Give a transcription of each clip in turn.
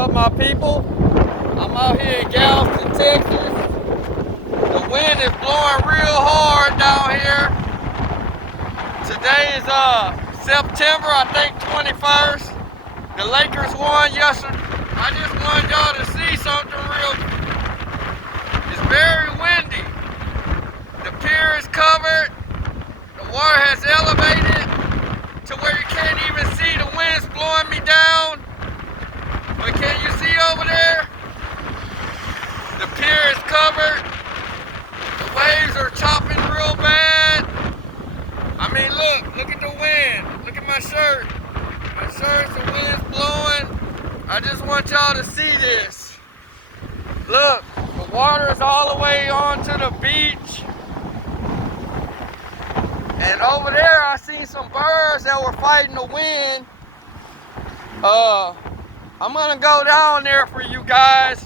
up, my people? I'm out here in Galveston, Texas. The wind is blowing real hard down here. Today is September, I think 21st. The Lakers won yesterday. I just wanted y'all to see something real. It's very windy. The pier is covered. The water has elevated to where you can't even see. The wind's blowing me down. But can you see over there? The pier is covered. The waves are chopping real bad. I mean, look at the wind. Look at my shirt. My shirt, the wind's blowing. I just want y'all to see this. Look, the water is all the way onto the beach. And over there, I seen some birds that were fighting the wind. I'm gonna go down there for you guys,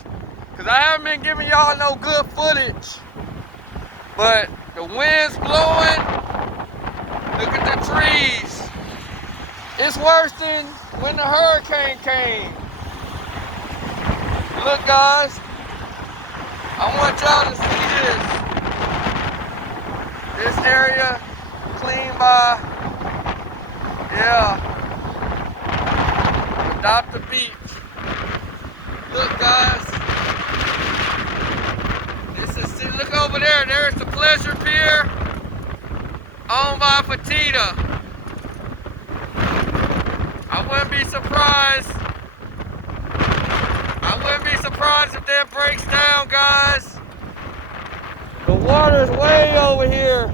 because I haven't been giving y'all no good footage. But the wind's blowing. Look at the trees. It's worse than when the hurricane came. Look, guys, I want y'all to see this. This area clean by, adopt the beach. Look, guys, look over there. There's the Pleasure Pier, owned by Petita. I wouldn't be surprised. If that breaks down, guys. The water's way over here.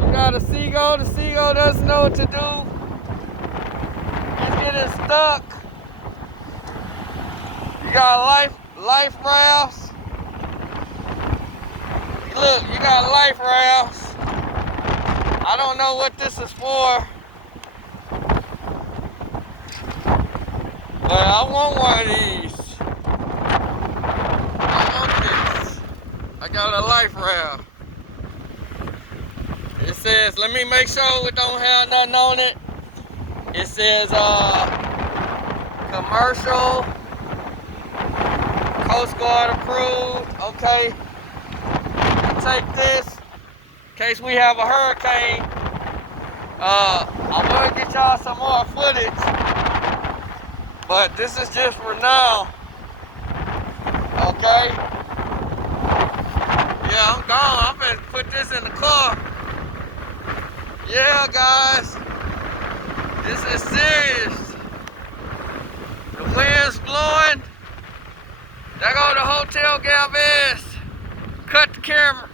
You got a seagull. The seagull doesn't know what to do. He's getting stuck. You got life rafts. Look, you got life rafts. I don't know what this is for, but I want one of these. I want this. I got a life raft. It says, let me make sure it don't have nothing on it. It says commercial, Coast Guard approved. Okay, take this in case we have a hurricane. I'm gonna get y'all some more footage, but this is just for now. Okay, yeah, I'm gone. I'm gonna put this in the car. Yeah, guys, this is serious. The wind's blowing. There go the Hotel Galveston. Cut the camera.